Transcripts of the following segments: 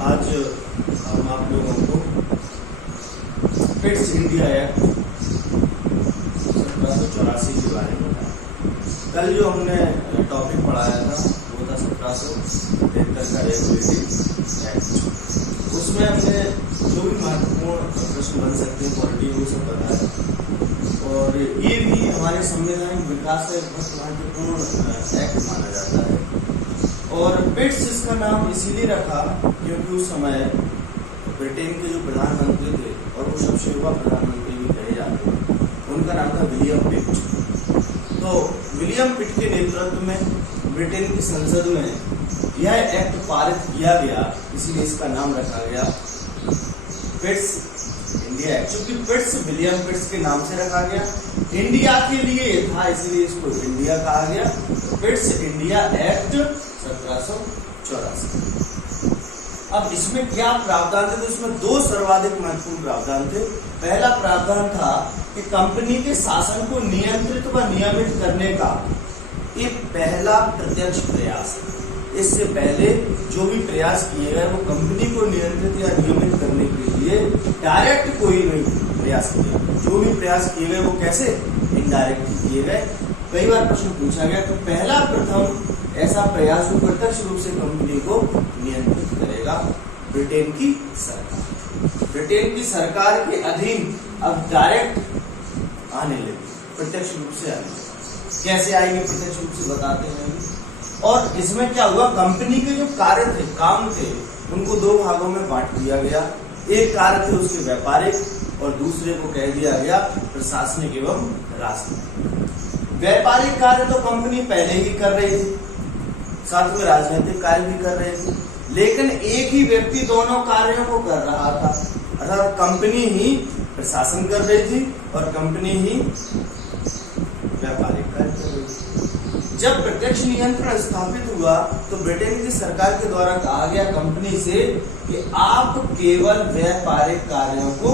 आज हम आप लोगों को पिट्स इंडिया एक्ट 1784 के बारे में बताएं। कल जो हमने टॉपिक पढ़ाया था वो था 1773 का रेगुलेटिंग एक्ट। उसमें हमने जो भी महत्वपूर्ण प्रश्न बन सकते हैं पॉलिटी वो सब बताया, और ये भी हमारे संविधान विकास से बहुत महत्वपूर्ण एक्ट माना जाता है। और पिट्स इसका नाम इसीलिए रखा क्योंकि उस समय ब्रिटेन के जो प्रधानमंत्री थे और वो सबसे युवा प्रधानमंत्री भी कहे जाते हैं, उनका नाम था विलियम पिट। तो विलियम पिट के नेतृत्व में ब्रिटेन की संसद में यह एक्ट पारित किया गया, इसीलिए इसका नाम रखा गया पिट्स इंडिया एक्ट। चूंकि पिट्स विलियम पिट्स के नाम से रखा गया, इंडिया के लिए था इसलिए इसको इंडिया कहा गया। Pitt's India act 1784। अब इसमें क्या प्रावधान थे? तो इसमें दो सर्वाधिक महत्वपूर्ण प्रावधान थे। पहला प्रावधान था कि कंपनी के शासन को नियंत्रित व नियमित करने का ये पहला प्रत्यक्ष प्रयास है। इससे पहले जो भी प्रयास किए गए वो कंपनी को नियंत्रित या नियमित करने के लिए डायरेक्ट कोई नहीं प्रयास किया। जो भी प्रयास किए गए वो कैसे? इनडायरेक्ट किए गए। कई बार प्रश्न पूछा गया तो पहला प्रथम ऐसा प्रयास जो प्रत्यक्ष रूप से कंपनी को नियंत्रित करेगा ब्रिटेन की सरकार। ब्रिटेन की सरकार के अधीन अब डायरेक्ट आने लगी, प्रत्यक्ष रूप से आने लगी। कैसे आएगी प्रत्यक्ष रूप से बताते हैं। और इसमें क्या हुआ, कंपनी के जो कार्य थे, काम थे, उनको दो भागों में बांट दिया गया। एक कार्य थे उसके व्यापारिक और दूसरे को कह दिया गया प्रशासनिक एवं राजनीतिक। व्यापारिक कार्य तो कंपनी पहले ही कर रही थी, साथ में राजनीतिक कार्य भी कर रहे थे, लेकिन एक ही व्यक्ति दोनों कार्यों को कर रहा था। अर्थात कंपनी ही प्रशासन कर रही थी और कंपनी ही व्यापारिक कार्य कर रही थी। जब प्रत्यक्ष नियंत्रण स्थापित हुआ तो ब्रिटेन की सरकार के द्वारा कहा गया कंपनी से कि आप केवल व्यापारिक कार्यों को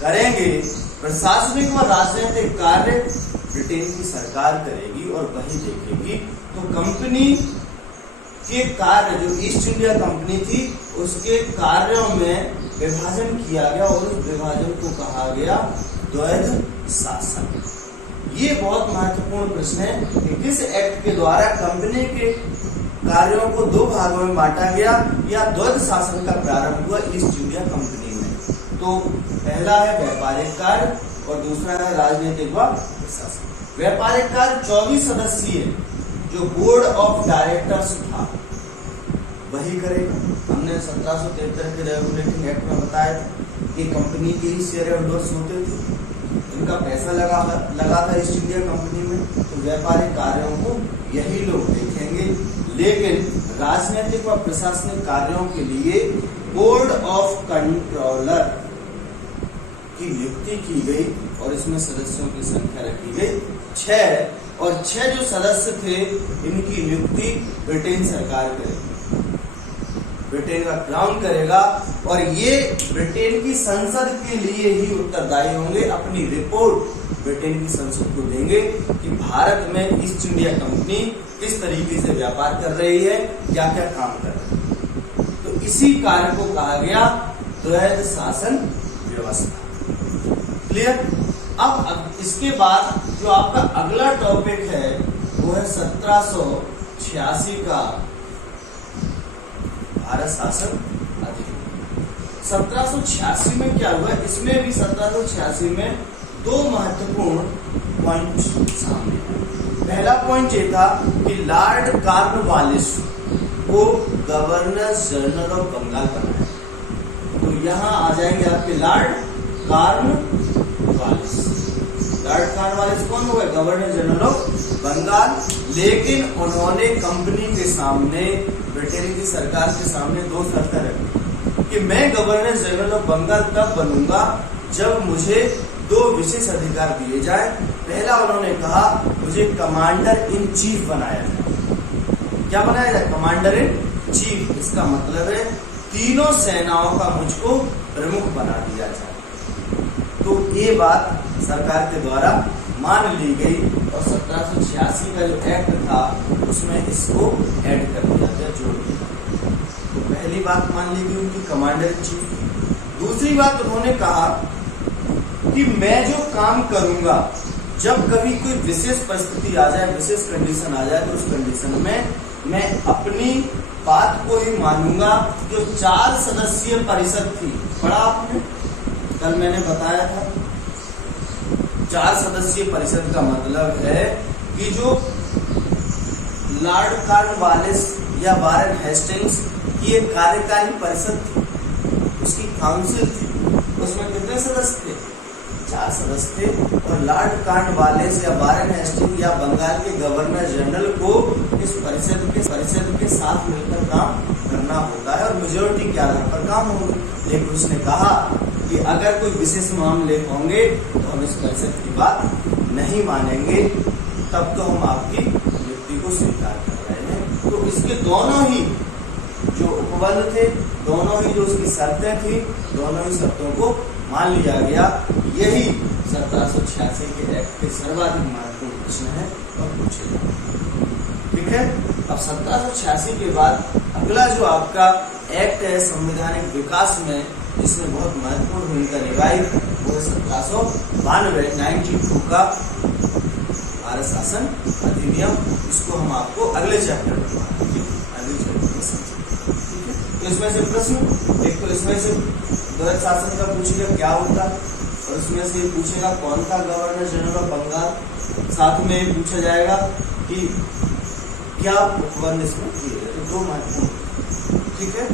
करेंगे, प्रशासनिक व राजनीतिक कार्य ब्रिटेन की सरकार करेगी और वही देखेगी। तो कंपनी के कार्य, जो ईस्ट इंडिया कंपनी थी, उसके कार्यों में विभाजन किया गया और उस विभाजन को कहा गया द्वैध शासन। ये बहुत महत्वपूर्ण प्रश्न है कि किस एक्ट के द्वारा कंपनी के कार्यों को दो भागों में बांटा गया या द्वैध शासन का प्रारंभ हुआ ईस्ट इंडिया कंपनी में। तो पहला है व्यापारिक कार्य और दूसरा है राजनीतिक व प्रशासन। व्यापारिक कार्य 24 सदस्यीय जो बोर्ड ऑफ डायरेक्टर्स था वही करेगा। हमने 1773 के रेगुलेटिंग एक्ट में बताया था कि कंपनी के ही शेयर होल्डर्स होते थे, इनका पैसा लगा था ईस्ट इंडिया कंपनी में, तो व्यापारिक कार्यों को यही लोग देखेंगे। लेकिन राजनीतिक व प्रशासनिक कार्यों के लिए बोर्ड ऑफ कंट्रोलर की नियुक्ति की गई और इसमें सदस्यों की संख्या रखी गई 6, और 6 जो सदस्य थे इनकी नियुक्ति ब्रिटेन सरकार करेगी, ब्रिटेन का क्राउन करेगा। और ये ब्रिटेन की संसद के लिए ही उत्तरदायी होंगे, अपनी रिपोर्ट ब्रिटेन की संसद को देंगे कि भारत में ईस्ट इंडिया कंपनी किस तरीके से व्यापार कर रही है, क्या क्या काम कर रही है। तो इसी कार्य को कहा गया द्वैध शासन व्यवस्था। क्लियर? अब इसके बाद जो आपका अगला टॉपिक है वो है 1786 का भारत शासन अधिनियम। 1786 में क्या हुआ? इसमें भी 1786 में दो महत्वपूर्ण पॉइंट सामने आए। पहला पॉइंट ये था कि लॉर्ड कॉर्नवालिस को गवर्नर जनरल ऑफ बंगाल बनाया। तो यहाँ आ जाएंगे आपके लॉर्ड कॉर्नवालिस। लॉर्ड कॉर्नवालिस कौन हो गए? Governor general of Bengal. लेकिन उन्होंने कंपनी के सामने, ब्रिटेन की सरकार के सामने दो शर्तें रखी कि मैं गवर्नर जनरल ऑफ बंगाल तब बनूंगा जब मुझे दो विशेष अधिकार दिए जाए। पहला उन्होंने कहा मुझे कमांडर इन चीफ बनाया जाए। क्या बनाया जाए? Commander in chief. इसका मतलब है तीनों सेनाओं का मुझको प्रमुख बना दिया जाए। तो ये बात सरकार के द्वारा मान ली गई और 1786 का जो एक्ट था उसमें इसको ऐड कर दिया गया, जोड़ दिया। तो पहली बात मान ली गई उनकी कमांडर इन चीफ। दूसरी बात उन्होंने कहा कि मैं जो काम करूंगा, जब कभी कोई विशेष परिस्थिति आ जाए, विशेष कंडीशन आ जाए, तो उस कंडीशन में मैं अपनी बात को ही मानूंगा। जो 4 सदस्यीय परिषद थी, पढ़ा आपने, कल मैंने बताया था, 4 सदस्यीय परिषद का मतलब है कि जो लॉर्ड कॉर्नवालिस या वारेन हेस्टिंग्स की एक कार्यकारी परिषद थी, उसकी काउंसिल थी, उसमें कितने सदस्य थे? 4 सदस्य थे। और लॉर्ड कॉर्नवालिस या वारेन हेस्टिंग्स या बंगाल के गवर्नर जनरल को इस परिषद के साथ मिलकर काम करना होता है और मेजोरिटी के आधार पर काम होगा। लेकिन उसने कहा कि अगर कोई विशेष मामले होंगे तो हम इस परिषद की बात नहीं मानेंगे, तब तो हम आपकी नियुक्ति को स्वीकार कर रहे हैं। तो इसके दोनों ही जो उपबंध थे, दोनों ही जो उसकी शर्तें थी, दोनों ही शर्तों को मान लिया गया। यही 1786 के एक्ट के सर्वाधिक महत्वपूर्ण प्रश्न है और पूछे। ठीक है, अब 1786 के बाद अगला जो आपका एक्ट है संवैधानिक विकास में, जिसमें बहुत महत्वपूर्ण भूमिका निभाई, वो है 1792 का भारत शासन अधिनियम। इसको हम आपको अगले चैप्टर में पढ़ाएंगे, अगले चैप्टर में समझेंगे। ठीक है, तो इसमें से प्रश्न, एक तो इसमें से भारत शासन का पूछेगा क्या होता, और इसमें से पूछेगा कौन था गवर्नर जनरल ऑफ बंगाल। साथ में ये पूछा जाएगा कि क्या उपबंध इसमें किए गए। तो 2 महत्वपूर्ण। ठीक है।